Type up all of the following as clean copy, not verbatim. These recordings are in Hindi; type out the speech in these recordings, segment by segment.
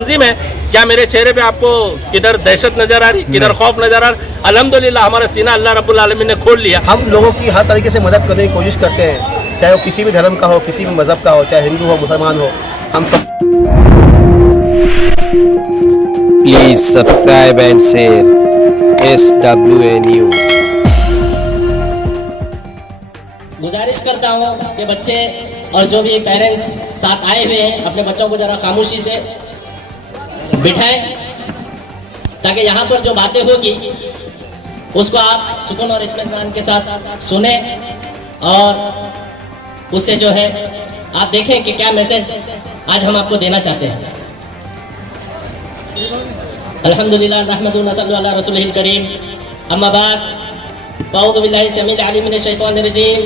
तंजीम है। क्या मेरे चेहरे पे आपको किधर दहशत नजर आ रही, किधर खौफ नजर आ रहा? अल्हम्दुलिल्लाह हमारा सीना अल्लाह रब्बुल आलमीन ने खोल लिया। हम लोगों की हर तरीके से मदद करने की कोशिश करते हैं, चाहे वो किसी भी धर्म का हो, किसी भी मज़हब का हो, चाहे हिंदू हो मुसलमान हो, हम सब। Please subscribe and share SWA news. गुजारिश करता हूँ कि बच्चे और जो भी पेरेंट्स साथ आए हुए हैं अपने बच्चों को ज़रा खामोशी से बिठाएं, ताकि यहाँ पर जो बातें होगी उसको आप सुकून और इत्मीनान के साथ सुने और उससे जो है आप देखें कि क्या मैसेज आज हम आपको देना चाहते हैं। अल्हम्दुलिल्लाह नहमदुहु व नसल्लु अला रसूलिहिल करीम, अम्मा बाद, अऊज़ु बिल्लाहि समीइल अलीम मिनश शैतानिर रजीम।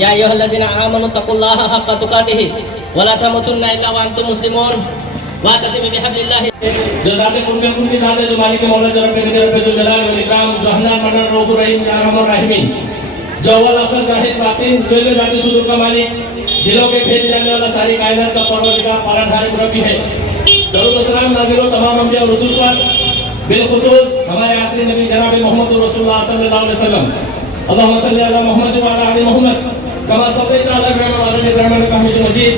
या अय्युहल्लज़ीना आमनु तक़ुल्लाहा हक़्क़ तुक़ातिहि व ला तमूतुन्ना इल्ला व अंतुम मुस्लिमून वातसिमू बिहब्लिल्लाहि। जो ज़ाते कुल की ज़ात है, जो मालिक मौला जो रब्बे कदीर रब्बे जुल जलाल वल इकराम, जो हन्नान मन्नान रऊफ़ुर रहीम या रहमान रहीमीन, जो अव्वल आखिर ज़ाहिर बातिन, जो ज़ाते सुदूर का मालिक, दिलों के भेद जानने वाला, सारी कायनात का परवरदिगार, पालनहार मुरब्बी है। दरूद व सलाम नाज़िल तमाम अंबिया और रसूल पर, बिलखुसूस हमारे आखिरी नबी जनाब मोहम्मद रसूलुल्लाह सल्लल्लाहु अलैहि वसल्लम। अल्लाहुम्मा सल्लि अला मुहम्मद व अला आलि मुहम्मद कमा सल्लैता अला इब्राहीम व अला आलि इब्राहीम इन्नका हमीदुम मजीद।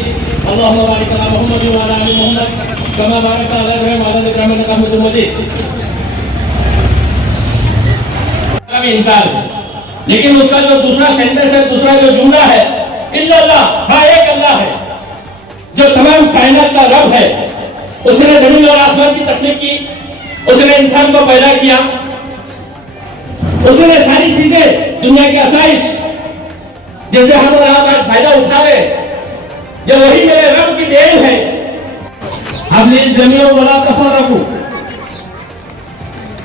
अल्लाहुम्मा बारिक अला मुहम्मद व अला आलि मुहम्मद कमा बारकता अला इब्राहीम व अला आलि इब्राहीम इन्नका हमीदुम मजीद। लेकिन उसका जो दूसरा सेंटेंस है, दूसरा जो जुमला है, इल्लल्लाह, हाँ एक अल्लाह है जो तमाम कायनात का रब है। उसने जमीन और आसमान की तख्लीक की, उसने इंसान को पैदा किया, उसने सारी चीजें दुनिया की आसाइश जैसे हम और आप आज फायदा उठा रहे, ये वही मेरे रब की देन है। हब्लिल जमीओ वला तफर्रकू,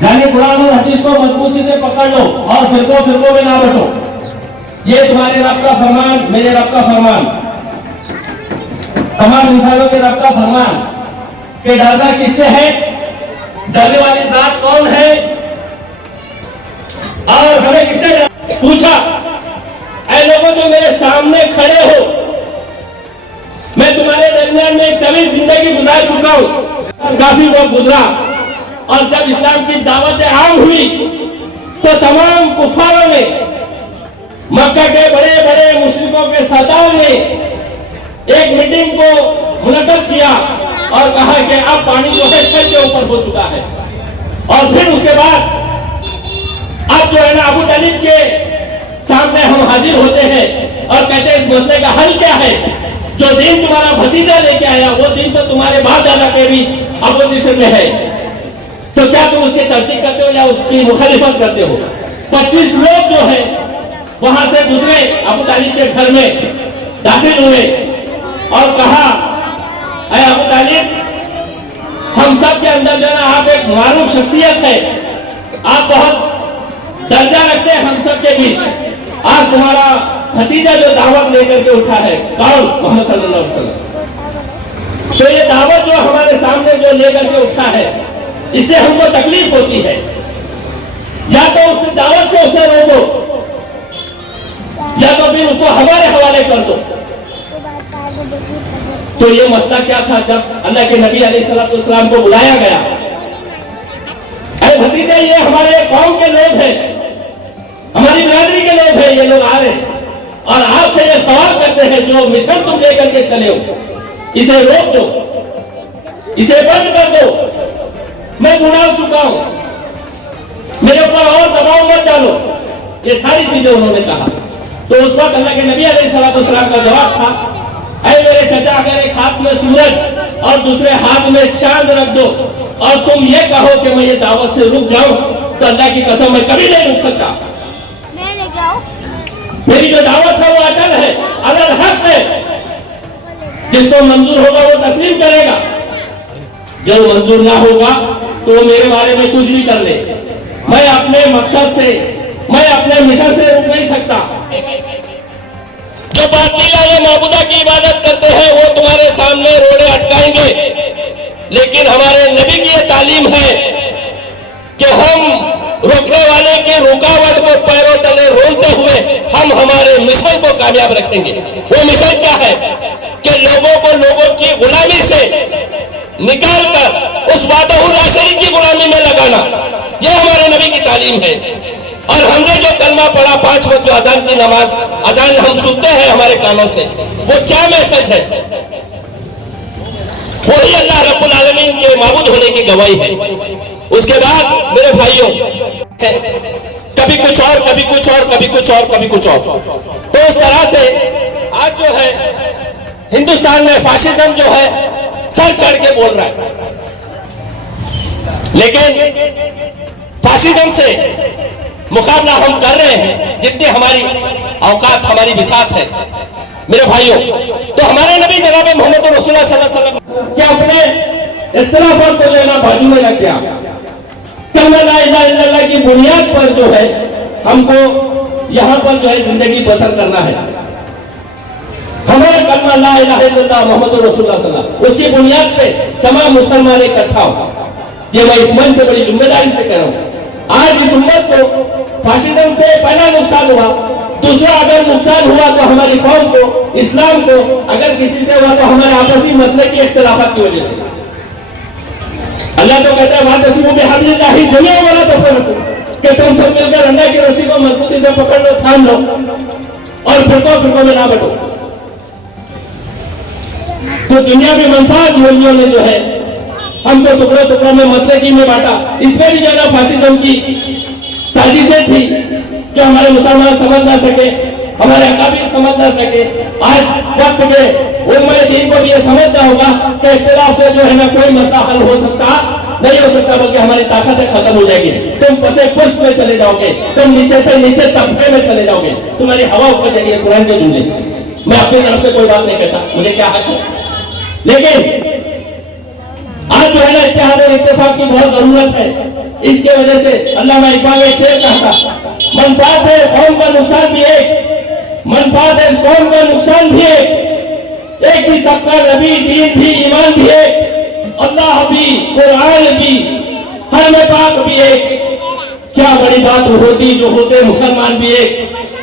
यानी कुरान और हदीस को मजबूती से पकड़ लो और फिरकों में ना बंटो। ये तुम्हारे रब का फरमान, मेरे रब का फरमान, तमाम इंसानों के रब का फरमान कि डरना किससे है, डरने वाली जात कौन है और हमें किससे पूछा। ऐ लोगों जो मेरे सामने खड़े हो, मैं तुम्हारे दरमियान में एक तवील जिंदगी गुजार चुका हूं, काफी वक्त गुजरा, और जब इस्लाम की दावत आम हुई तो तमाम कुफारों ने, मक्का के बड़े बड़े मुश्रिकों के सरदार ने एक मीटिंग को मुनक्कद किया और कहा कि अब पानी जो है सर के ऊपर हो चुका है। और फिर उसके बाद अब जो है ना अबू तालिब के सामने हम हाजिर होते हैं और कहते हैं इस मसले का हल क्या है। जो दिन तुम्हारा भतीजा लेके आया वो दिन तो तुम्हारे बाप दादा के भी अपोजिशन में है, तो क्या तुम उसकी तस्दीक करते हो या उसकी मुखालिफत करते हो। 25 लोग जो है वहां से गुजरे, अबू तालिब के घर में दाखिल हुए और कहा, अरे अबू तालिब, हम सब के अंदर जो है आप एक मारूफ शख्सियत है, आप बहुत दर्जा रखते हैं हम सब के बीच। आज तुम्हारा भतीजा जो दावत लेकर के उठा है, कौन? मोहम्मद सल्लल्लाहु अलैहि वसल्लम। तो ये दावत जो हमारे सामने जो लेकर के उठा है, इससे हमको तकलीफ होती है। या तो उस दावत से उसे रोको या तो फिर उसको हमारे हवाले कर दो। तो ये मसला क्या था, जब अल्लाह के नबी अलैहिस्सलाम को बुलाया गया, अरे भतीजे ये हमारे कौम के लोग हैं, हमारी बिरादरी के लोग हैं, ये लोग आ रहे हैं और आपसे ये सवाल करते हैं, जो मिशन तुम लेकर के चले हो इसे रोक दो, इसे बंद कर दो, मैं गुनाह चुका हूं, मेरे ऊपर और दबाव मत डालो। ये सारी चीजें उन्होंने कहा। तो उस वक्त अल्लाह के नबी अलैहिस्सलाम का जवाब था, ऐ मेरे चचा, अगर एक हाथ में सूरज और दूसरे हाथ में चांद रख दो और तुम ये कहो कि मैं ये दावत से रुक जाऊं, तो अल्लाह की कसम मैं कभी नहीं रुक सकता। मेरी जो दावत है वो अटल है, अगर हक है, जिसको मंजूर होगा वो तस्लीम करेगा, जो मंजूर ना होगा तो वो मेरे बारे में कुछ भी कर ले। मैं अपने मकसद से, मैं अपने मिशन से रुक नहीं सकता। जो बातिल माबूदा की इबादत करते हैं वो तुम्हारे सामने रोड़े अटकाएंगे, लेकिन हमारे नबी की ये तालीम है कि हम रोकने वाले की रुकावट को पैरों तले रोलते हुए हम हमारे मिशन को कामयाब रखेंगे। वो मिशन क्या है कि लोगों को लोगों की गुलामी से निकाल कर उस वादहुल्ला शरीक की गुलामी में लगाना, यह हमारे नबी की तालीम है। और हमने जो कलमा पढ़ा 5 वक्त जो अजान की नमाज, अजान हम सुनते हैं हमारे कानों से, वो क्या मैसेज है? वही अल्लाह रब्बुल आलमीन के माबूद होने की गवाही है। उसके बाद मेरे भाइयों, कभी कुछ और, कभी कुछ और, कभी कुछ और, कभी कुछ और, तो इस तरह से आज जो है हिंदुस्तान में फाशिज्म जो है सर चढ़ के बोल रहा है। लेकिन फाशिज्म से मुकाबला हम कर रहे हैं जितनी हमारी औकात, हमारी बिसात है मेरे भाइयों। तो हमारे नबी जनाब मोहम्मद रसूलुल्लाह सल्लल्लाहु अलैहि वसल्लम क्या अपने इख्तिलाफात को जो है ना बाजू में रख दिया, कलमा ला इलाहा इल्लल्लाह की बुनियाद पर जो है हमको यहाँ पर जो है जिंदगी बसर करना है। हमारा कलमा ला इलाहा इल्लल्लाह मोहम्मद रसूलुल्लाह सल्लल्लाहु अलैहि वसल्लम, उसकी बुनियाद पे तमाम मुसलमान इकट्ठा हो। ये मैं इस मन से बड़ी जिम्मेदारी से कह रहा हूँ। आज इस उम्मत को फाशिज्म से पहला नुकसान हुआ, दूसरा अगर नुकसान हुआ तो हमारी कौम को, इस्लाम को, अगर किसी से हुआ तो हमारे आपसी मसले की इख्तिलाफात की वजह से। अल्लाह तो कहता है वातसिमू बिहब्लिल्लाहि जमीअन वला तफररकू, कि तुम सब मिलकर अल्लाह की रस्सी को मजबूती से पकड़ लो, थाम लो और फिरकों में ना बंटो। तो दुनिया में मंफात मूल्यों ने जो है हमको टुकड़ों टुकड़ों में मसले की में बांटा। इसमें भी जो है फाशिज्म की साजिशें थी जो हमारे मुसलमान समझ ना सके, हमारे अकाबिर समझ ना सके। आज वक्त के उलमाए दीन को भी ये समझना होगा कि इख्तिलाफ से जो है ना कोई मसला हल हो सकता नहीं हो सकता, बल्कि हमारी ताकतें खत्म हो जाएगी। तुम फंसे पुष्ट में चले जाओगे, तुम नीचे से नीचे तबके में चले जाओगे, तुम्हारी हवा ऊपर जाएगी। कुरान के जुमले, मैं अपनी तरफ से कोई बात नहीं कहता, मुझे क्या हक है। लेकिन आज जो है ना इत्तेहाद और इत्तेफाक की बहुत जरूरत है। इसके वजह से अल्लामा इकबाल एक शेर कहा था, मनफात है कौम का नुकसान भी एक, मनफात है कौम का नुकसान भी एक ही सबका नबी, दीन भी, ईमान भी एक, अल्लाह भी, कुरान भी, हर में पाक भी एक। क्या बड़ी बात होती जो होते मुसलमान भी एक।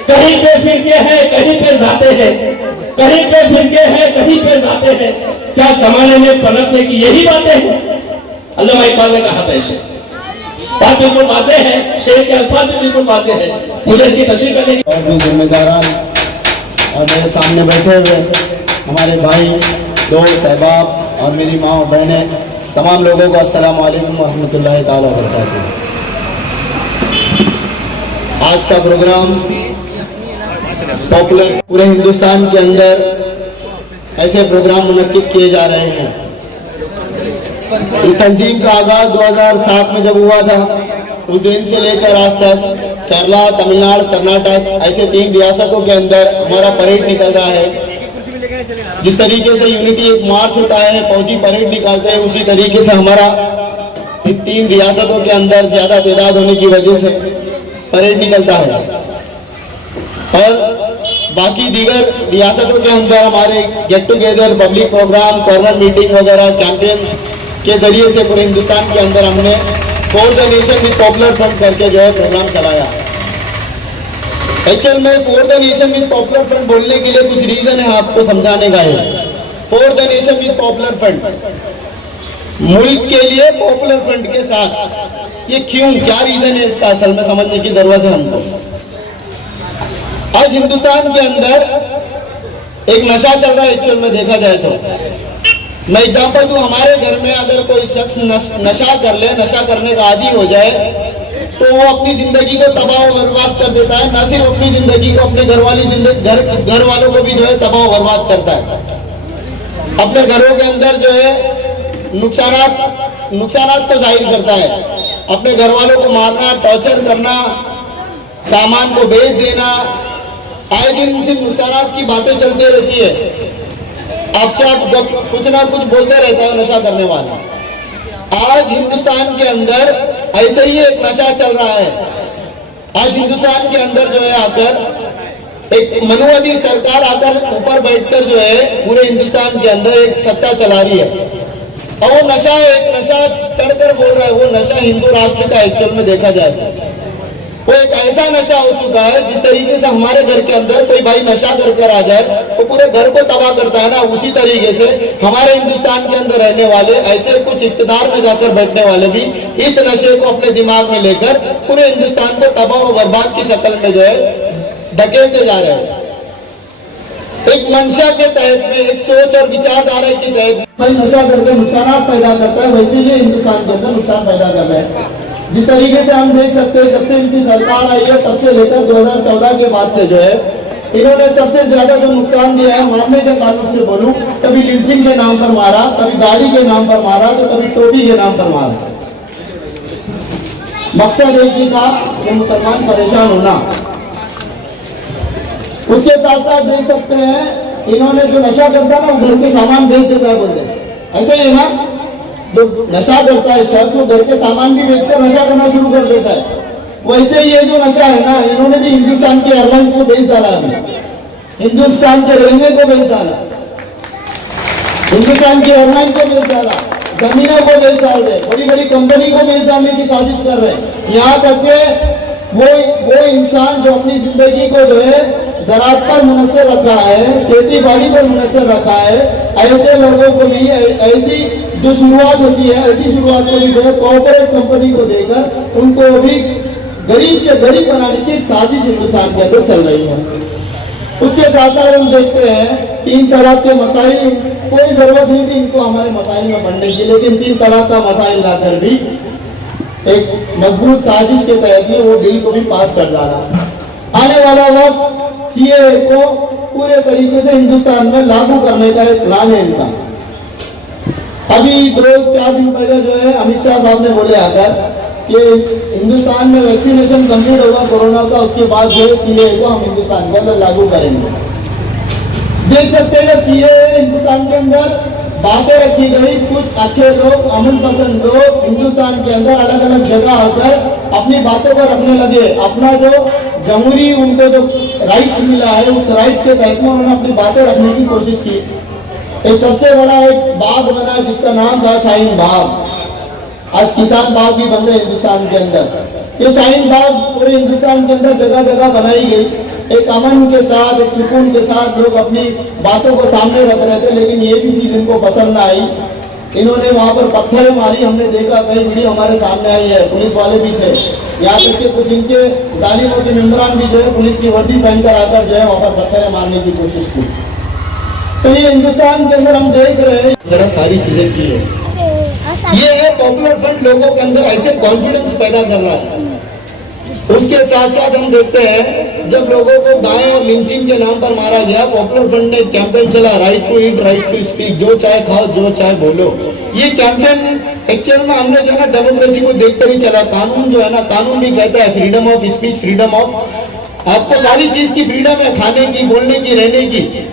कहीं पे फिरके हैं, कहीं पे जाते हैं, कहीं पे फिरके हैं, कहीं पे जाते हैं। क्या जमाने में पनपने की यही बातें हैं? अल्लामा इकबाल ने कहा था इसे, बात बिल्कुल वाज़ेह है, शेर के अल्फाज भी बिल्कुल वाज़ेह है। मुझे इसकी तशरीह करने की और भी जिम्मेदारान और मेरे सामने बैठे हुए हमारे भाई, दोस्त, अहबाब और मेरी माँ और बहनें, तमाम लोगों को अस्सलाम वालेकुम रहमतुल्लाहि ताला व बरकातुहू। आज का प्रोग्राम पॉपुलर, पूरे हिंदुस्तान के अंदर ऐसे प्रोग्राम मुनक्किद किए जा रहे हैं। इस तंजीम का आगाज 2007 में जब हुआ था, उस दिन से लेकर आज तक केरला, तमिलनाडु, कर्नाटक, ऐसे 3 रियासतों के अंदर हमारा परेड निकल रहा है। जिस तरीके से यूनिटी एक मार्च होता है, फौजी परेड निकालते हैं, उसी तरीके से हमारा इन 3 रियासतों के अंदर ज्यादा तादाद होने की वजह से परेड निकलता है। और बाकी दीगर रियासतों के अंदर हमारे get together, public programme, corner meeting वगैरह कैंपेन्स के जरिए से पूरे हिंदुस्तान के अंदर हमने for the nation with popular front करके जो है प्रोग्राम चलाया। एक्चुअल में for the nation with popular front बोलने के लिए कुछ रीजन है आपको समझाने का है। For the nation with popular front, मुल्क के लिए पॉपुलर फ्रंट के साथ, ये क्यों, क्या रीजन है इसका, असल में समझने की जरूरत है हमको। आज हिंदुस्तान के अंदर एक नशा चल रहा है। एक्चुअल में देखा जाए तो मैं एग्जांपल दूं, हमारे घर में अगर कोई शख्स नशा कर ले, नशा करने का आदी हो जाए, तो वो अपनी जिंदगी को तबाह और बर्बाद कर देता है। न सिर्फ अपनी जिंदगी को, अपने घर वालों को भी जो है तबाह और बर्बाद करता है। अपने घरों के अंदर जो है नुकसानात को जाहिर करता है। अपने घर वालों को मारना, टॉर्चर करना, सामान को बेच देना, आए दिन सिर्फ नुकसानात की बातें चलती रहती है। आपसे आप कुछ ना कुछ बोलते रहता है नशा करने वाला। आज हिंदुस्तान के अंदर ऐसे ही एक नशा चल रहा है। आज हिंदुस्तान के अंदर जो है आकर एक मनुवादी सरकार आकर ऊपर बैठकर जो है पूरे हिंदुस्तान के अंदर एक सत्ता चला रही है। और वो नशा, एक नशा चढ़कर बोल रहा है, वो नशा हिंदू राष्ट्र का एक्चुअल में देखा जाए तो। वो एक ऐसा नशा हो चुका है जिस तरीके से हमारे घर के अंदर कोई भाई नशा कर आ जाए तो पूरे घर को तबाह करता है ना, उसी तरीके से हमारे हिंदुस्तान के अंदर रहने वाले ऐसे कुछ इक़्तिदार में जाकर बैठने वाले भी इस नशे को अपने दिमाग में लेकर पूरे हिंदुस्तान को तबाह और बर्बाद की शक्ल में जो है धकेलते जा रहे हैं। एक मंशा के तहत में, एक सोच और विचारधारा के तहत भाई नशा करके नुकसान पैदा करता है, वैसे ही हिंदुस्तान के अंदर नुकसान पैदा कर रहा है। जिस तरीके से हम देख सकते हैं जब से इनकी सरकार आई है तब से लेकर 2014 के बाद से जो है इन्होंने सबसे ज्यादा जो नुकसान दिया है, मारने के ताल्लुक से बोलूं, कभी लिंचिंग के नाम पर मारा, कभी गाड़ी के नाम पर मारा, तो कभी टोपी के नाम पर मारा। मकसद एक ही था कि मुसलमान परेशान होना। उसके साथ साथ देख सकते हैं इन्होंने जो नशा करता है ना वो घर के सामान बेच देता है, बोलते ऐसे ही है ना, जो नशा करता है शख्स वो घर के सामान भी बेचकर नशा करना शुरू कर देता है। वैसे ये जो नशा है ना, इन्होंने भी हिंदुस्तान के एयरलाइंस को बेच डाला है, हिंदुस्तान के रेलवे को बेच डाला, हिंदुस्तान की एयरलाइन को बेच डाला, जमीनों को बेच डाल रहे, बड़ी बड़ी कंपनी को बेच डालने की साजिश कर रहे हैं। यहाँ तक के वो इंसान जो अपनी जिंदगी को जो है ज़राअत पर मुनस्सर रखा है, खेती बाड़ी पर मुनस्सर रखा है, ऐसे लोगों को भी ऐसी जो शुरुआत होती है, ऐसी शुरुआत को भी जो है कॉर्पोरेट कंपनी को देकर उनको भी गरीब से गरीब बनाने की साजिश हिंदुस्तान के अंदर चल रही है। उसके साथ साथ हम देखते हैं 3 तलाक के मसाइल, कोई जरूरत नहीं थी इनको हमारे मसाइल में पढ़ने की, लेकिन 3 तलाक का मसाइल लाकर भी एक मजबूत साजिश के तहत में वो बिल को भी पास कर डाला। आने वाला वक्त सीएए को पूरे तरीके से हिंदुस्तान में लागू करने का एक प्लान है इनका। अभी 2-4 दिन पहले जो है अमित शाह साहब ने बोले आकर कि हिंदुस्तान में वैक्सीनेशन कंप्लीट होगा कोरोना का, उसके बाद जो है सीएए को हम हिंदुस्तान के अंदर लागू करेंगे। देख सकते हैं जब सीएए हिंदुस्तान के अंदर बातें रखी गई, कुछ अच्छे लोग, अमन पसंद लोग हिंदुस्तान के अंदर अलग अलग जगह आकर अपनी बातों को रखने लगे। अपना जो जमहूरी उनको जो राइट्स मिला है उस राइट्स के तहत में उन्होंने अपनी बातें रखने की कोशिश की। एक सबसे बड़ा एक बाग बना जिसका नाम था शाहीन बाग। आज किसान बाग भी बन रहे हिंदुस्तान के अंदर। ये शाहीन बाग पूरे हिंदुस्तान के अंदर जगह जगह बनाई गई, एक अमन के साथ, एक सुकून के साथ लोग अपनी बातों को सामने रख रहे थे। लेकिन ये भी चीज इनको पसंद ना आई, इन्होंने वहां पर पत्थर मारी। हमने देखा, कई वीडियो हमारे सामने आई है, पुलिस वाले भी थे, यहाँ तक कि कुछ इनके जालिमों के मेंबरान भी जो है पुलिस की वर्दी पहनकर आकर जो है वहां पर पत्थर मारने की कोशिश की। तो ये हिंदुस्तान के अंदर हम देख रहे हैं जरा सारी चीजें की है। ये है पॉपुलर फ्रंट लोगों के अंदर ऐसे कॉन्फिडेंस पैदा कर रहा है। उसके साथ साथ हम देखते हैं जब लोगों को गाय और लिंचिंग के नाम पर मारा गया, पॉपुलर फ्रंट ने कैंपेन चला, right to eat, right to speak, जो चाहे खाओ, जो चाहे बोलो। ये कैंपेन एक्चुअल में हमने जो है ना डेमोक्रेसी को देखकर ही चला। कानून जो है ना, कानून भी कहता है freedom of speech, freedom of, आपको सारी चीज की फ्रीडम है, खाने की, बोलने की, रहने की।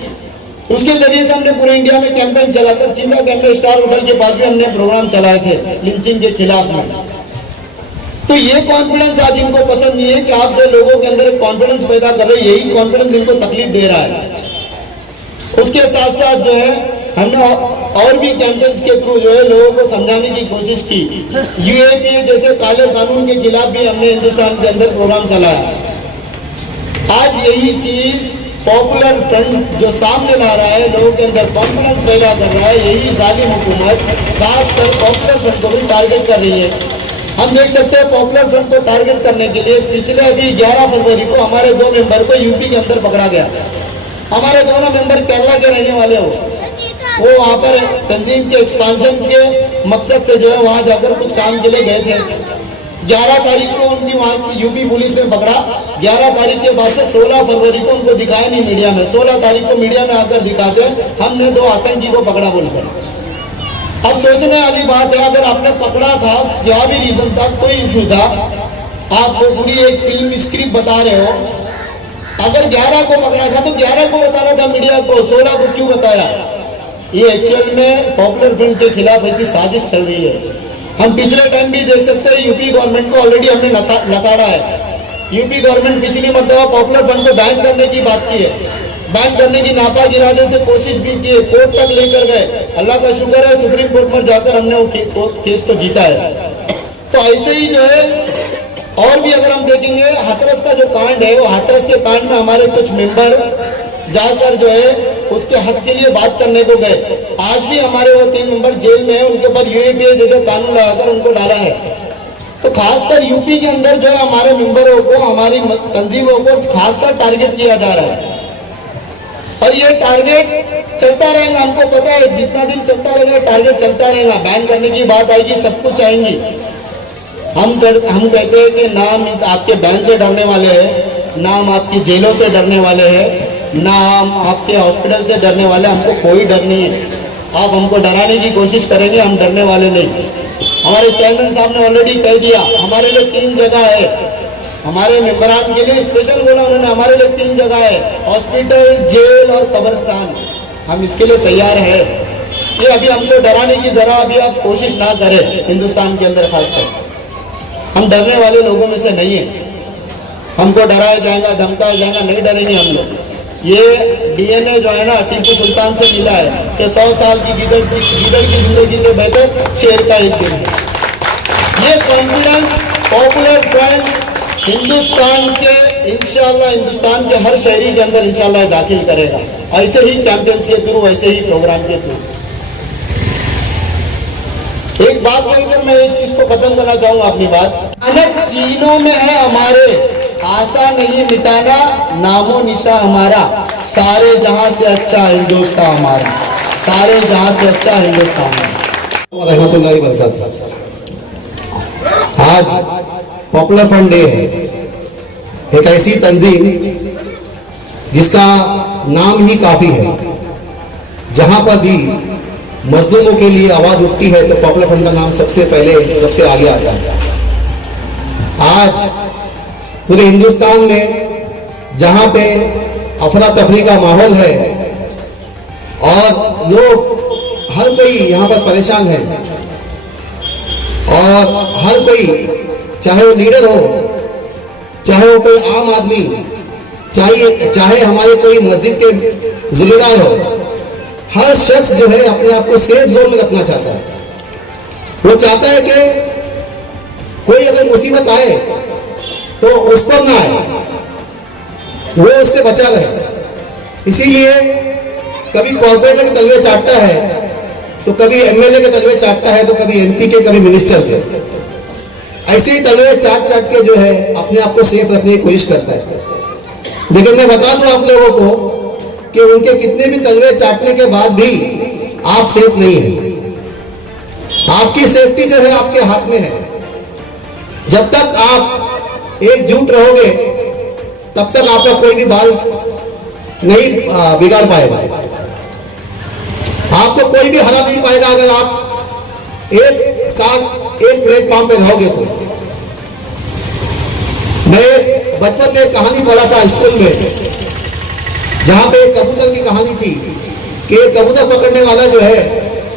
उसके जरिए से हमने पूरे इंडिया में कैंपेन चलाकर चिंता कैंप में स्टार होटल के पास भी हमने प्रोग्राम चलाए थे लिंचिंग के खिलाफ में। तो ये कॉन्फिडेंस आज इनको पसंद नहीं है कि आप जो लोगों के अंदर कॉन्फिडेंस पैदा कर रहे हैं, यही कॉन्फिडेंस इनको तकलीफ दे रहा है। उसके साथ साथ जो है हमने और भी कैंपेन्स के थ्रू जो है लोगों को समझाने की कोशिश की। यूएपीए जैसे काले कानून के खिलाफ भी हमने हिंदुस्तान के अंदर प्रोग्राम चलाया। आज यही चीज पॉपुलर फ्रंट जो सामने ला रहा है, लोगों के अंदर कॉन्फिडेंस पैदा कर रहा है, यही जालिम हुकूमत खासकर पॉपुलर फ्रंट को भी टारगेट कर रही है। हम देख सकते हैं पॉपुलर फ्रंट को टारगेट करने के लिए पिछले अभी 11 फरवरी को हमारे 2 मेंबर को यूपी के अंदर पकड़ा गया। हमारे दोनों मेंबर केरला के रहने वाले हो, वो वहाँ पर तंजीम के एक्सपांशन के मकसद से जो है वहाँ जाकर कुछ काम के लिए गए थे। 11 तारीख को उनकी वहाँ की यूपी पुलिस ने पकड़ा। 11 तारीख के बाद से 16 फरवरी को उनको दिखाया नहीं मीडिया में। 16 तारीख को मीडिया में आकर दिखाते हमने 2 आतंकी को पकड़ा बोलकर। अब सोचने वाली बात है, अगर आपने पकड़ा था, क्या भी रीजन था, कोई इशू था, आप वो पूरी एक फिल्म स्क्रिप्ट बता रहे हो। अगर 11 को पकड़ा था तो 11 को बताना था मीडिया को, 16 को क्यों बताया? ये एक्चुअल में पॉपुलर फ्रंट के खिलाफ ऐसी साजिश चल रही है। हम पिछले टाइम भी देख सकते हैं यूपी गवर्नमेंट को ऑलरेडी हमने लताड़ा है। यूपी गवर्नमेंट पिछली मरतबा पॉपुलर फ्रंट को बैन करने की बात की है, बैन करने की नापाक इरादे से कोशिश भी की है, कोर्ट तक लेकर गए। अल्लाह का शुक्र है सुप्रीम कोर्ट में जाकर हमने वो केस को जीता है। तो ऐसे ही जो है और भी अगर हम देखेंगे हाथरस का जो कांड है, वो हाथरस के कांड में हमारे कुछ मेंबर जाकर जो है उसके हक के लिए बात करने को गए। आज भी हमारे वो 3 मेंबर जेल में है, उनके ऊपर यूएपीए जैसे कानून लगाकर उनको डाला है। तो खासकर यूपी के अंदर जो है हमारे मेंबरों को, हमारी तंजीमों को खासकर टारगेट किया जा रहा है और ये टारगेट चलता रहेगा। हमको पता है जितना दिन चलता रहेगा टारगेट चलता रहेगा। बैन करने की बात आएगी, सब कुछ आएंगी। हम कहते हैं कि ना हम आपके बैन से डरने वाले हैं, ना हम आपकी जेलों से डरने वाले हैं, ना हम आपके हॉस्पिटल से डरने वाले। हमको कोई डर नहीं है। आप हमको डराने की कोशिश करेंगे, हम डरने वाले नहीं। हमारे चेयरमैन साहब ने ऑलरेडी कह दिया, हमारे लिए 3 जगह है। हमारे मेंबरान के लिए स्पेशल बोला उन्होंने, हमारे लिए 3 जगह है, हॉस्पिटल, जेल और कब्रिस्तान। हम इसके लिए तैयार है। ये अभी हमको डराने की जरा अभी आप कोशिश ना करें। हिंदुस्तान के अंदर खासकर हम डरने वाले लोगों में से नहीं है। हमको डराया जाएगा, धमकाया जाएगा, नहीं डरेंगे हम लोग। ये डीएनए जो है ना टीपू सुल्तान से मिला है कि 100 साल की गीदड़ की जिंदगी से बेहतर शेर का एक दिन है। ये कॉन्फिडेंस पॉपुलर फ्रंट हिंदुस्तान के हर शहरी के अंदर इंशाल्लाह दाखिल करेगा, ऐसे ही कैंपेन्स के थ्रू, ऐसे ही प्रोग्राम के थ्रू। एक बात बोलकर मैं इस चीज को खत्म करना चाहूंगा अपनी बात। अनेक सीनों में है हमारे, आशा नहीं मिटाना नामो निशा हमारा, सारे जहां से अच्छा हिंदुस्तान हमारा, सारे जहां से अच्छा हिंदुस्तान हमारा। रहमतुल्लाहि व बरकातहू। आज पॉपुलर फ्रंट डे है, एक ऐसी तंजीम जिसका नाम ही काफी है। जहां पर भी मजलूमों के लिए आवाज उठती है तो पॉपुलर फ्रंट का नाम सबसे पहले, सबसे आगे आता है। आज पूरे हिंदुस्तान में जहां पे अफरा तफरी का माहौल है और लोग हर कोई यहाँ पर परेशान है और हर कोई, चाहे वो लीडर हो, चाहे वो कोई आम आदमी, चाहे हमारे कोई मस्जिद के जुम्मेदार हो, हर शख्स जो है अपने आप को सेफ जोन में रखना चाहता है। वो चाहता है कि कोई अगर मुसीबत आए तो उस पर ना आए, वो उससे बचा रहे। इसीलिए कभी कॉर्पोरेटर के तलवे चाटता है तो कभी एमएलए के तलवे चाटता है, तो कभी एमपी के, कभी मिनिस्टर के। ऐसे ही तलवे चाट के जो है अपने आप को सेफ रखने की कोशिश करता है। लेकिन मैं बता दूं आप लोगों को कि उनके कितने भी तलवे चाटने के बाद भी आप सेफ नहीं है। आपकी सेफ्टी जो है आपके हाथ में है। जब तक आप एकजुट रहोगे तब तक आपका कोई भी बाल नहीं बिगाड़ पाएगा, आपको कोई भी हरा नहीं पाएगा अगर आप एक साथ एक प्लेटफॉर्म पे रहोगे तो। मैं बचपन में एक कहानी पढ़ा था स्कूल में, जहां पे एक कबूतर की कहानी थी कि एक कबूतर पकड़ने वाला जो है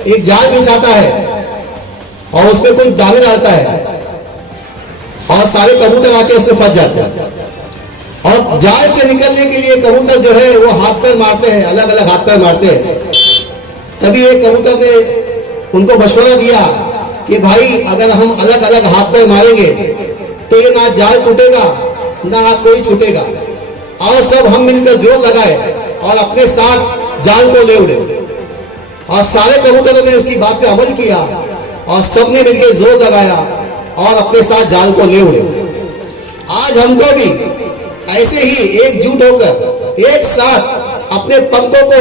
एक जाल बिछाता है और उसमें कुछ दाने डालता है और सारे कबूतर आके उसमें फंस जाते हैं। और जाल से निकलने के लिए कबूतर जो है वो हाथ पैर मारते हैं, अलग अलग हाथ पैर मारते हैं। तभी एक कबूतर ने उनको मशवरा दिया कि भाई अगर हम अलग अलग हाथ पैर मारेंगे तो ये ना जाल टूटेगा ना कोई छूटेगा, और सब हम मिलकर जोर लगाए और अपने साथ जाल को ले उड़े। और सारे कबूतरों ने उसकी बात पे अमल किया और सबने मिलकर जोर लगाया और अपने साथ जाल को ले उड़े। आज हमको भी ऐसे ही एकजुट होकर एक साथ अपने पंखों को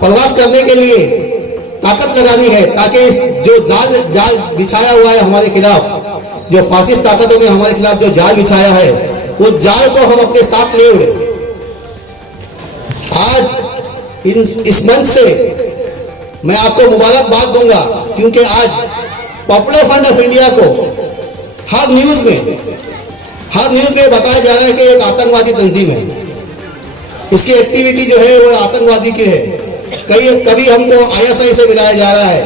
प्रवास करने के लिए ताकत लगानी है, ताकि इस जो जाल बिछाया हुआ है हमारे खिलाफ, जो फासिस्ट ताकतों ने हमारे खिलाफ जो जाल बिछाया है, वो जाल को हम अपने साथ ले उड़े। आज इस मंच से मैं आपको मुबारकबाद दूंगा, क्योंकि आज पॉपुलर फ्रंट ऑफ इंडिया को हर न्यूज में बताया जा रहा है कि एक आतंकवादी तंजीम है। इसकी एक्टिविटी जो है वो आतंकवादी की है। कभी हमको आईएसआई से मिलाया जा रहा है,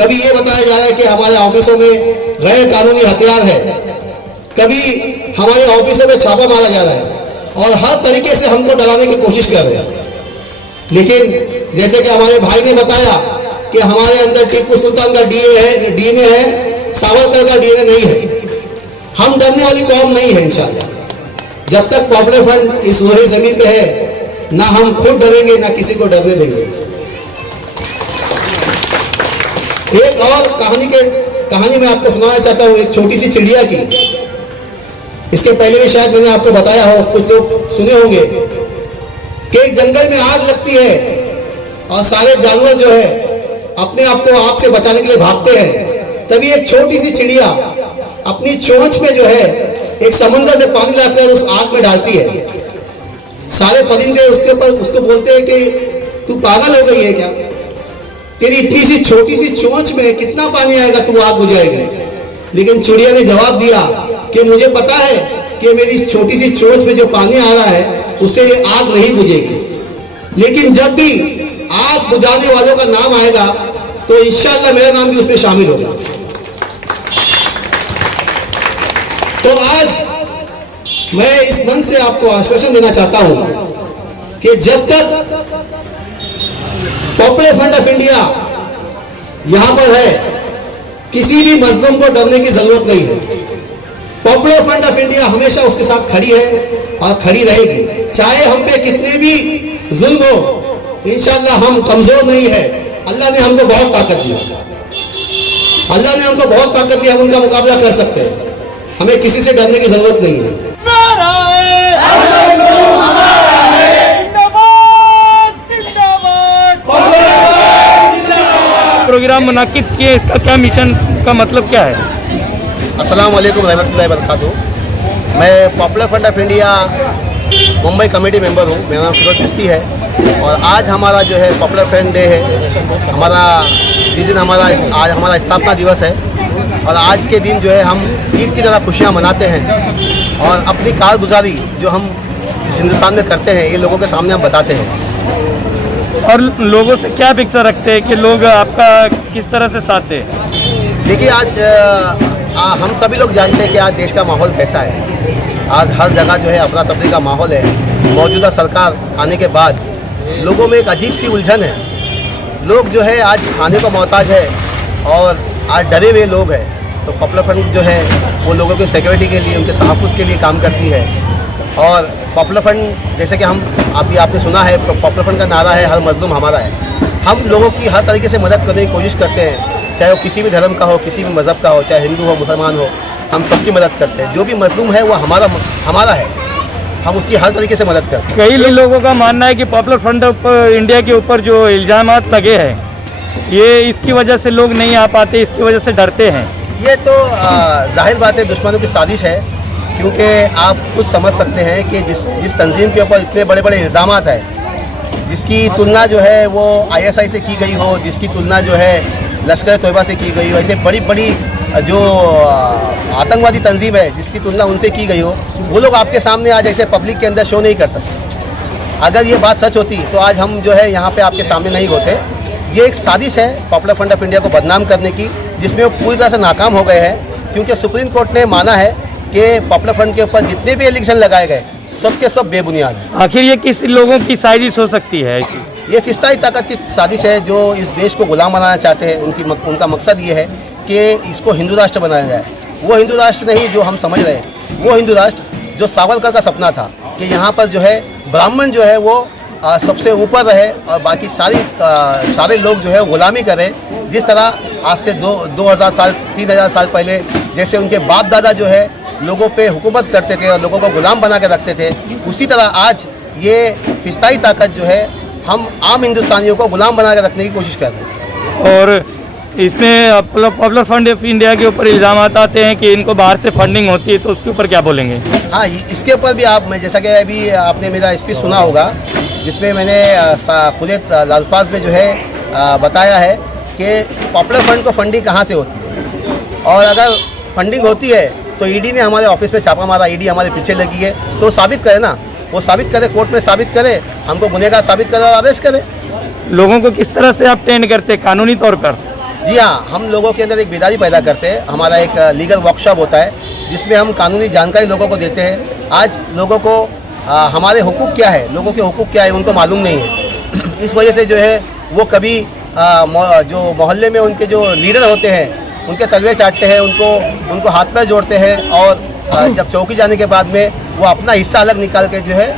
कभी ये बताया जा रहा है कि हमारे ऑफिसों में गैर कानूनी हथियार है, कभी हमारे ऑफिसों में छापा मारा जा रहा है और हर तरीके से हमको डराने की कोशिश कर रहे हैं। लेकिन जैसे कि हमारे भाई ने बताया कि हमारे अंदर टीपू सुल्तान का डीएनए है, सावरकर का डीएनए नहीं है। हम डरने वाली कौम नहीं है इंशाल्लाह। जब तक पॉपुलर फ्रंट इस लोहे जमीन पे है, ना हम खुद डरेंगे ना किसी को डरने देंगे। एक और कहानी मैं आपको सुनाना चाहता हूँ, एक छोटी सी चिड़िया की। इसके पहले भी शायद मैंने आपको बताया हो, कुछ लोग सुने होंगे कि एक जंगल में आग लगती है और सारे जानवर जो है अपने आप को आग से बचाने के लिए भागते हैं। तभी एक छोटी सी चिड़िया अपनी चोंच में जो है एक समुद्र से पानी लाकर उस आग में डालती है। सारे परिंदे उसको बोलते हैं कि तू पागल हो गई है क्या? तेरी इतनी सी छोटी सी चोंच में कितना पानी आएगा, तू आग बुझाएगी? लेकिन चिड़िया ने जवाब दिया कि मुझे पता है कि मेरी छोटी सी चोंच में जो पानी आ रहा है उससे आग नहीं बुझेगी, लेकिन जब भी आग बुझाने वालों का नाम आएगा तो इंशाअल्लाह मेरा नाम भी उसमें शामिल होगा। तो आज मैं इस मंच से आपको आश्वासन देना चाहता हूं कि जब तक पॉपुलर फ्रंट ऑफ इंडिया यहां पर है, किसी भी मजलूम को डरने की जरूरत नहीं है। पॉपुलर फ्रंट ऑफ इंडिया हमेशा उसके साथ खड़ी है और खड़ी रहेगी, चाहे हम पे कितने भी जुल्म हो। इंशाअल्लाह हम कमजोर नहीं है। अल्लाह ने हमको बहुत ताकत दी, अल्लाह ने हमको बहुत ताकत दी, हम उनका मुकाबला कर सकते हैं। हमें किसी से डरने की जरूरत नहीं है। प्रोग्राम मुनाकिद किए, इसका क्या मिशन का मतलब क्या है? अस्सलाम वालेकुम रहमतुल्लाहि व बरकातुहू। मैं popular front of India Mumbai committee member हूँ। मेरा नाम फिरोज चिश्ती है और आज हमारा जो है पॉपुलर फ्रंट डे है। हमारा जिस दिन आज हमारा स्थापना दिवस है और आज के दिन जो है हम ईद की तरह खुशियाँ मनाते हैं और अपनी कारगुजारी जो हम इस हिंदुस्तान में करते हैं ये लोगों के सामने हम बताते हैं। और लोगों से क्या अपेक्षा रखते हैं कि लोग आपका किस तरह से साथ है? देखिए आज हम सभी लोग जानते हैं कि आज देश का माहौल कैसा है। आज हर जगह जो है अफरा तफरी का माहौल है। मौजूदा सरकार आने के बाद लोगों में एक अजीब सी उलझन है। लोग जो है आज खाने को मोहताज है और आज डरे हुए लोग हैं। तो पॉपुलर फ्रंट जो है वो लोगों की सिक्योरिटी के लिए, उनके तहफ़्फ़ुज़ के लिए काम करती है। और पॉपुलर फ्रंट जैसे कि हम आपने सुना है, पॉपुलर फ्रंट का नारा है हर मजलूम हमारा है। हम लोगों की हर तरीके से मदद करने की कोशिश करते हैं, चाहे वो किसी भी धर्म का हो, किसी भी मज़हब का हो, चाहे हिंदू हो मुसलमान हो, हम सबकी मदद करते हैं। जो भी मजलूम है वो हमारा है, हम उसकी हर तरीके से मदद करते हैं। कई लोगों का मानना है कि पॉपुलर फ्रंट ऑफ इंडिया के ऊपर जो इल्ज़ामात लगे हैं ये इसकी वजह से लोग नहीं आ पाते, इसकी वजह से डरते हैं। ये तो जाहिर बात है दुश्मनों की साजिश है, क्योंकि आप खुद समझ सकते हैं कि जिस तंजीम के ऊपर इतने बड़े बड़े इल्ज़ामात हैं, जिसकी तुलना जो है वो ISI से की गई हो, जिसकी तुलना जो है लश्कर तोयबा से की गई हो, ऐसे बड़ी बड़ी जो आतंकवादी तंजीम है जिसकी तुलना उनसे की गई हो, वो लोग आपके सामने आज ऐसे पब्लिक के अंदर शो नहीं कर सकते। अगर ये बात सच होती तो आज हम जो है यहाँ पे आपके सामने नहीं होते। ये एक साजिश है पॉपुलर फ्रंट ऑफ इंडिया को बदनाम करने की, जिसमें वो पूरी तरह से नाकाम हो गए हैं। क्योंकि सुप्रीम कोर्ट ने माना है कि पॉपुलर फ्रंट के ऊपर जितने भी एलिगेशन लगाए गए सब के सब बेबुनियाद हैं। आखिर ये किस लोगों की साजिश हो सकती है ऐसी? ये फिस्ताई ताकत की साजिश है जो इस देश को गुलाम बनाना चाहते हैं। उनका मकसद ये है कि इसको हिंदू राष्ट्र बनाया जाए। वो हिंदू राष्ट्र नहीं जो हम समझ रहे हैं, वो हिंदू राष्ट्र जो सावरकर का सपना था कि यहाँ पर जो है ब्राह्मण जो है वो सबसे ऊपर रहे और बाकी सारे लोग जो है गुलामी करें। जिस तरह आज से 2000 साल 3000 साल पहले जैसे उनके बाप दादा जो है लोगों पे हुकूमत करते थे और लोगों को गुलाम बना के रखते थे, उसी तरह आज ये फिस्ताई ताकत जो है हम आम हिंदुस्तानियों को गुलाम बना के रखने की कोशिश कर रहे हैं। और इसमें पॉपुलर फ्रंट ऑफ इंडिया के ऊपर इल्ज़ाम आते हैं कि इनको बाहर से फंडिंग होती है, तो उसके ऊपर क्या बोलेंगे? हाँ, इसके ऊपर भी मैं जैसा कि अभी आपने मेरा स्पीच सुना होगा जिसमें मैंने खुले अल्फाज में जो है बताया है कि पॉपुलर फ्रंट को फंडिंग कहाँ से होती है, और अगर फंडिंग होती है तो ईडी ने हमारे ऑफिस में छापा मारा, ईडी हमारे पीछे लगी है, तो साबित करे ना, वो साबित करे, कोर्ट में साबित करे, हमको गुनहगार साबित करे और अरेस्ट करे। लोगों को किस तरह से आप ट्रेंड करते हैं कानूनी तौर पर? जी हाँ, हम लोगों के अंदर एक बेदारी पैदा करते हैं। हमारा एक लीगल वर्कशॉप होता है जिसमें हम कानूनी जानकारी लोगों को देते हैं। आज लोगों को हमारे हुकूक क्या है, लोगों के हुकूक क्या है उनको मालूम नहीं है। इस वजह से जो है वो कभी जो मोहल्ले में उनके जो लीडर होते हैं उनके तलवे चाटते हैं, उनको हाथ पैर जोड़ते हैं और जब चौकी जाने के बाद में वो अपना हिस्सा अलग निकाल के जो है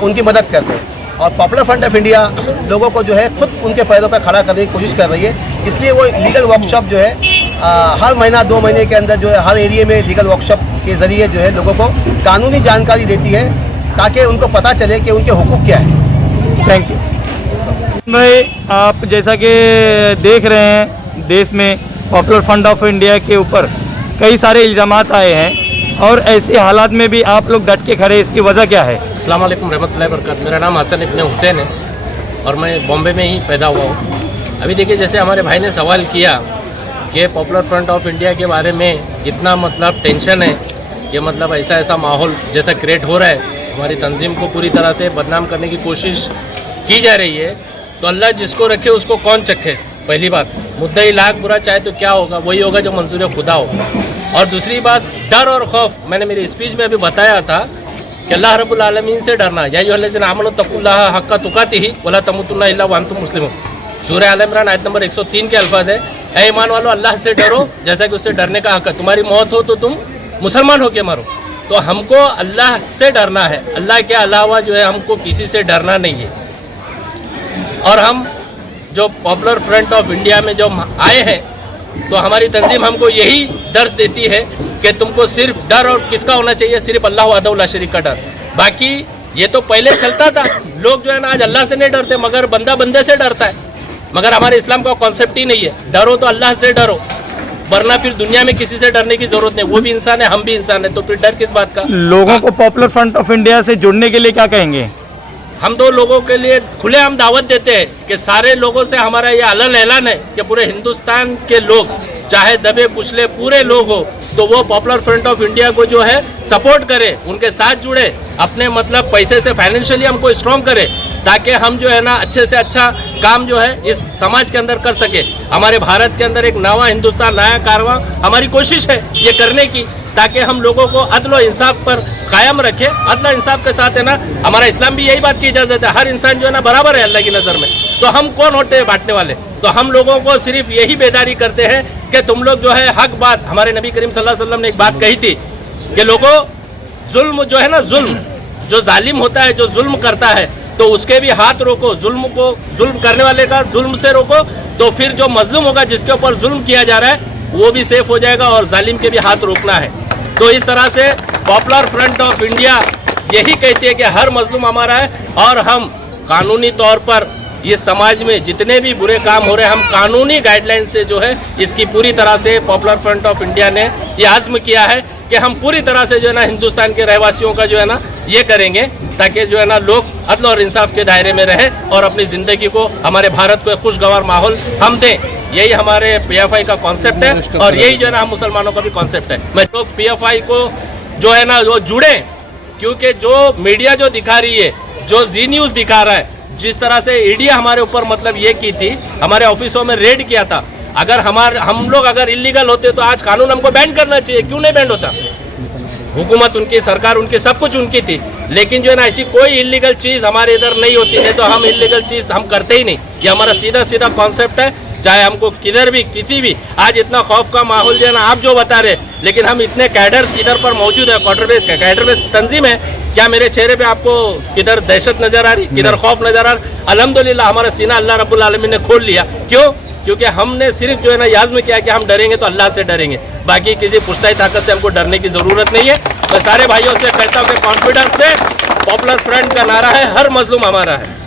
उनकी मदद करते हैं। और पॉपुलर फ्रंट ऑफ इंडिया लोगों को जो है खुद उनके पैरों पर खड़ा करने की कोशिश कर रही है, इसलिए वो लीगल वर्कशॉप जो है हर महीना 2 महीने के अंदर जो है हर एरिया में लीगल वर्कशॉप के ज़रिए जो है लोगों को कानूनी जानकारी देती है ताकि उनको पता चले कि उनके हुकूक क्या है। थैंक यू भाई। आप जैसा कि देख रहे हैं देश में पॉपुलर फ्रंट ऑफ इंडिया के ऊपर कई सारे इल्ज़ामात आए हैं और ऐसे हालात में भी आप लोग डट के खड़े, इसकी वजह क्या है? अस्सलाम वालेकुम रहमतुल्लाहि बरकातहू। मेरा नाम हसन इब्न हुसैन है और मैं बॉम्बे में ही पैदा हुआ हूँ। अभी देखिए, जैसे हमारे भाई ने सवाल किया कि पॉपुलर फ्रंट ऑफ इंडिया के बारे में इतना मतलब टेंशन है कि मतलब ऐसा माहौल जैसा क्रिएट हो रहा है, हमारी तंजीम को पूरी तरह से बदनाम करने की कोशिश की जा रही है, तो अल्लाह जिसको रखे उसको कौन चखे। पहली बात, मुद्दई लाख बुरा चाहे तो क्या होगा, वही होगा जो मंजूर खुदा हो। और दूसरी बात, डर और खौफ, मैंने मेरी स्पीच में अभी बताया था कि अल्लाह रब्बुल आलमीन से डरना। या अय्युहल्लज़ीना आमनू तक़ुल्लाह हक़्क़ तुक़ातिही वला तमूतुन्ना इल्ला व अंतुम मुस्लिमून। सूरह आल इमरान आयत नंबर 103 के अल्फाज है, ऐ ईमान वालों अल्लाह से डरो जैसा कि उससे डरने का हक़ है। तुम्हारी मौत हो तो तुम मुसलमान होकर मरो। तो हमको अल्लाह से डरना है, अल्लाह के अलावा जो है हमको किसी से डरना नहीं है। और हम जो पॉपुलर फ्रंट ऑफ इंडिया में जो आए हैं तो हमारी तंजीम हमको यही दर्ज देती है कि तुमको सिर्फ डर और किसका होना चाहिए, सिर्फ अल्लाह वहदहू ला शरीक का डर। बाकी ये तो पहले चलता था, लोग जो है ना आज अल्लाह से नहीं डरते मगर बंदा बंदे से डरता है। मगर हमारे इस्लाम का कॉन्सेप्ट ही नहीं है, डरो तो अल्लाह से डरो, वरना फिर दुनिया में किसी से डरने की जरूरत नहीं। वो भी इंसान है, हम भी इंसान है, तो फिर डर किस बात का। लोगों को पॉपुलर फ्रंट ऑफ इंडिया से जुड़ने के लिए क्या कहेंगे? हम तो लोगों के लिए खुलेआम दावत देते हैं कि सारे लोगों से हमारा ये अलग ऐलान है कि पूरे हिंदुस्तान के लोग चाहे दबे कुचले पूरे लोग हो तो वो पॉपुलर फ्रंट ऑफ इंडिया को जो है सपोर्ट करे, उनके साथ जुड़े, अपने मतलब पैसे से फाइनेंशियली हमको स्ट्रॉन्ग करे ताकि हम जो है ना अच्छे से अच्छा काम जो है इस समाज के अंदर कर सके। हमारे भारत के अंदर एक नया हिंदुस्तान, नया कारवां, हमारी कोशिश है ये करने की ताकि हम लोगों को अदल और इंसाफ पर कायम रखे। अदल और इंसाफ के साथ है ना हमारा इस्लाम भी यही बात की इजाज़त है, हर इंसान जो है ना बराबर है अल्लाह की नज़र में। तो हम कौन होते हैं बांटने वाले? तो हम लोगों को सिर्फ यही बेदारी करते हैं कि तुम लोग जो है हक बात, हमारे नबी करीम सल्लल्लाहु अलैहि वसल्लम ने एक बात कही थी कि लोगों जुल्म जो है ना, जुल्म जो जालिम होता है, जो जुल्म करता है तो उसके भी हाथ रोको, जुल्म करने वाले का जुल्म से रोको, तो फिर जो मजलूम होगा जिसके ऊपर जुल्म किया जा रहा है वो भी सेफ हो जाएगा और जालिम के भी हाथ रोकना है। तो इस तरह से पॉपुलर फ्रंट ऑफ इंडिया यही कहती है कि हर मजलूम हमारा है और हम कानूनी तौर पर ये समाज में जितने भी बुरे काम हो रहे हैं हम कानूनी गाइडलाइन से जो है इसकी पूरी तरह से पॉपुलर फ्रंट ऑफ इंडिया ने ये आज़्म किया है कि हम पूरी तरह से जो है ना हिंदुस्तान के रहवासियों का जो है ना ये करेंगे ताकि जो है ना लोग अदल और इंसाफ के दायरे में रहें और अपनी ज़िंदगी को, हमारे भारत को एक खुशगवार माहौल हम दें। यही हमारे PFI का कॉन्सेप्ट है और यही जो है ना हम मुसलमानों का भी कॉन्सेप्ट है। मैं लोग PFI को जो है ना वो जुड़े, क्योंकि जो मीडिया जो दिखा रही है, जो जी न्यूज़ दिखा रहा है, जिस तरह से ईडी हमारे ऊपर मतलब ये की थी, हमारे ऑफिसों में रेड किया था, अगर हम लोग अगर इलीगल होते तो आज कानून हमको बैन करना चाहिए, क्यों नहीं बैन होता? हुकूमत उनकी, सरकार उनकी, सब कुछ उनकी थी, लेकिन जो है ना ऐसी कोई इलीगल चीज़ हमारे इधर नहीं होती है तो हम इलीगल चीज़ हम करते ही नहीं। ये हमारा सीधा सीधा कॉन्सेप्ट है, चाहे हमको किधर भी किसी भी आज इतना खौफ का माहौल जो है ना आप जो बता रहे, लेकिन हम इतने कैडर्स इधर पर मौजूद है, कैडर बेस तंजीम है। क्या मेरे चेहरे पे आपको किधर दहशत नजर आ रही, किधर खौफ नजर आ रहा? अल्हम्दुलिल्लाह हमारा सीना अल्लाह रब्बुल आलमीन ने खोल लिया। क्यों? क्योंकि हमने सिर्फ जो है ना याज़्म किया कि हम डरेंगे तो अल्लाह से डरेंगे, बाकी किसी पुश्ताई ताकत से हमको डरने की ज़रूरत नहीं है। मैं सारे भाइयों से कहता हूँ कि कॉन्फिडेंस से पॉपुलर फ्रंट का नारा है, हर मजलूम हमारा है।